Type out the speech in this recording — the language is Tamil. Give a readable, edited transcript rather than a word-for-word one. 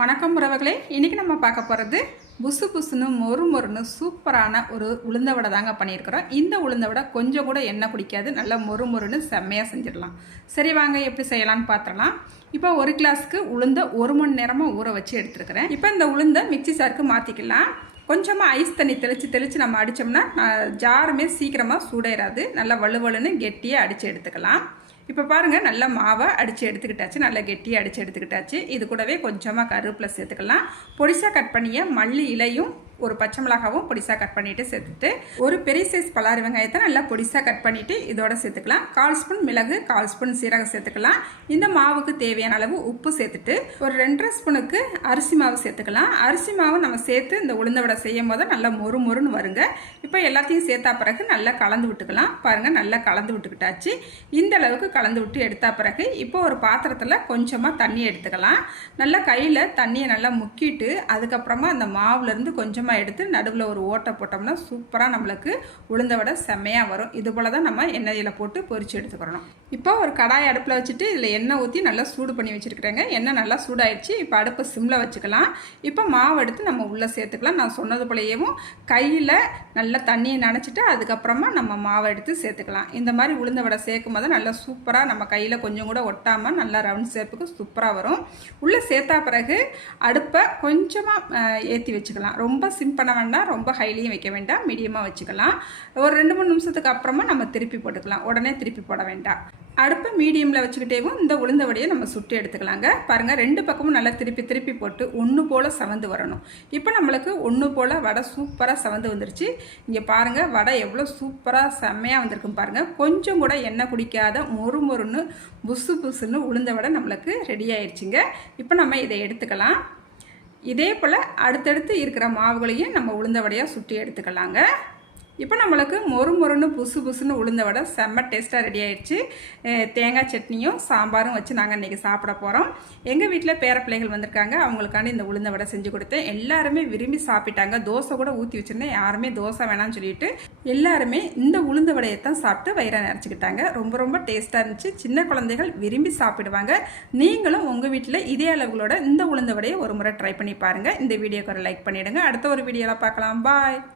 வணக்கம் உறவுகளே, இன்றைக்கி நம்ம பார்க்க போகிறது புசு புசுன்னு மொறு மொறுன்னு சூப்பரான ஒரு உளுந்த வடை தாங்க பண்ணியிருக்கிறோம். இந்த உளுந்த வடை கொஞ்சம் கூட எண்ணெய் குடிக்காது, நல்லா மொறு மொறுன்னு செம்மையாக செஞ்சிடலாம். சரி வாங்க எப்படி செய்யலான்னு பார்த்துடலாம். இப்போ ஒரு கிளாஸுக்கு உளுந்த 1 மணி நேரமாக ஊற வச்சு எடுத்துருக்கிறேன். இப்போ இந்த உளுந்தை மிக்சி சாருக்கு மாற்றிக்கலாம். கொஞ்சமாக ஐஸ் தண்ணி தெளித்து நம்ம அடித்தோம்னா ஜாருமே சீக்கிரமாக சூடேறாது, நல்லா வலுவலுன்னு கெட்டியாக அடித்து எடுத்துக்கலாம். இப்போ பாருங்கள், நல்லா மாவை அடித்து எடுத்துக்கிட்டாச்சு, நல்லா கெட்டியாக அடித்து எடுத்துக்கிட்டாச்சு. இது கூடவே கொஞ்சமாக கருவேப்பிலை சேர்த்துக்கலாம். பொடிசாக கட் பண்ணிய மல்லி இலையும் ஒரு பச்சை மிளகாவும் பொடிசாக கட் பண்ணிவிட்டு சேர்த்துட்டு ஒரு பெரிய சைஸ் பலாரி வெங்காயத்தை நல்லா பொடிசாக கட் பண்ணிவிட்டு இதோட சேர்த்துக்கலாம். 1/4 ஸ்பூன் மிளகு, 1/4 ஸ்பூன் சீரகம் சேர்த்துக்கலாம். இந்த மாவுக்கு தேவையான அளவு உப்பு சேர்த்துட்டு ஒரு 2.5 ஸ்பூனுக்கு அரிசி மாவு சேர்த்துக்கலாம். அரிசி மாவு நம்ம சேர்த்து இந்த உளுந்த வடை செய்யும் போது நல்லா மொறு மொறுன்னு வருங்க. இப்போ எல்லாத்தையும் சேர்த்தா பிறகு நல்லா கலந்து விட்டுக்கலாம். பாருங்கள், நல்லா கலந்து விட்டுக்கிட்டாச்சு. இந்த அளவுக்கு கலந்து விட்டு எடுத்தா பிறகு இப்போ ஒரு பாத்திரத்தில் கொஞ்சமாக தண்ணி எடுத்துக்கலாம். நல்லா கையில் தண்ணியை நல்லா முக்கிட்டு அதுக்கப்புறமா அந்த மாவுலேருந்து கொஞ்சம் எடுத்து நடுவில் ஒரு ஓட்டை போட்டோம்னா சூப்பராக நம்மளுக்கு உளுந்த வடை செம்மையாக வரும். இது போல் தான் நம்ம எண்ணெயில் போட்டு பொரிச்சு எடுத்துக்கிறணும். இப்போ ஒரு கடாய் அடுப்பில் வச்சுட்டு இதில் எண்ணெய் ஊற்றி நல்லா சூடு பண்ணி வச்சுருக்கிறேங்க. எண்ணெய் நல்லா சூடாயிடுச்சு. இப்போ அடுப்பை சிம்மில் வச்சுக்கலாம். இப்போ மாவு எடுத்து நம்ம உள்ளே சேர்த்துக்கலாம். நான் சொன்னது போலவும் கையில் நல்லா தண்ணியை நனைச்சிட்டு அதுக்கப்புறமா நம்ம மாவை எடுத்து சேர்த்துக்கலாம். இந்த மாதிரி உளுந்த வடை சேர்க்கும் போது நல்லா சூப்பராக நம்ம கையில் கொஞ்சம் கூட ஒட்டாமல் நல்லா ரவுண்ட் ஷேப்புக்கு சூப்பராக வரும். உள்ளே சேர்த்தா பிறகு அடுப்பை கொஞ்சமாக ஏற்றி வச்சுக்கலாம். ரொம்ப சிம் பண்ண வேண்டாம், ரொம்ப ஹைலியும் வைக்க வேண்டாம், மீடியமாக வச்சுக்கலாம். ஒரு 2-3 நிமிஷத்துக்கு அப்புறமா நம்ம திருப்பி போட்டுக்கலாம். உடனே திருப்பி போட வேண்டாம். அடுப்பை மீடியமில் வச்சுக்கிட்டேவும் இந்த உளுந்த வடையை நம்ம சுட்டு எடுத்துக்கலாங்க. பாருங்கள், 2 பக்கமும் நல்லா திருப்பி போட்டு ஒன்று போல் சவந்து வரணும். இப்போ நம்மளுக்கு ஒன்று போல் வடை சூப்பராக சவந்து வந்துருச்சு. இங்கே பாருங்கள், வடை எவ்வளோ சூப்பராக செம்மையாக வந்திருக்கும் பாருங்கள். கொஞ்சம் கூட எண்ணெய் குடிக்காத மொறு மொறுன்னு புசு புசுன்னு உளுந்த வடை நம்மளுக்கு ரெடி ஆயிடுச்சுங்க. இப்போ நம்ம இதை எடுத்துக்கலாம். இதே போல் அடுத்தடுத்து இருக்கிற மாவுகளையும் நம்ம உளுந்த வடையாக சுட்டி எடுத்துக்கலாங்க. இப்போ நம்மளுக்கு மொறு மொறுன்னு புசு புசுன்னு உளுந்த வடை செம்ம டேஸ்ட்டாக ரெடி ஆகிடுச்சு. தேங்காய் சட்னியும் சாம்பாரும் வச்சு நாங்கள் இன்றைக்கி சாப்பிட போகிறோம். எங்கள் வீட்டில் பேர பிள்ளைகள் வந்திருக்காங்க, அவங்களுக்காண்டி இந்த உளுந்த வடை செஞ்சு கொடுத்தேன். எல்லாருமே விரும்பி சாப்பிட்டாங்க. தோசை கூட ஊற்றி வச்சுருந்தேன், யாருமே தோசை வேணாம்னு சொல்லிட்டு எல்லாருமே இந்த உளுந்த வடையை தான் சாப்பிட்டு வயிறை நிறச்சிக்கிட்டாங்க. ரொம்ப ரொம்ப டேஸ்ட்டாக இருந்துச்சு. சின்ன குழந்தைகள் விரும்பி சாப்பிடுவாங்க. நீங்களும் உங்கள் வீட்டில் இதே அளவுகளோட இந்த உளுந்த வடையை ஒரு முறை ட்ரை பண்ணி பாருங்கள். இந்த வீடியோக்கு ஒரு லைக் பண்ணிவிடுங்க. அடுத்த ஒரு வீடியோவில் பார்க்கலாம். பாய்.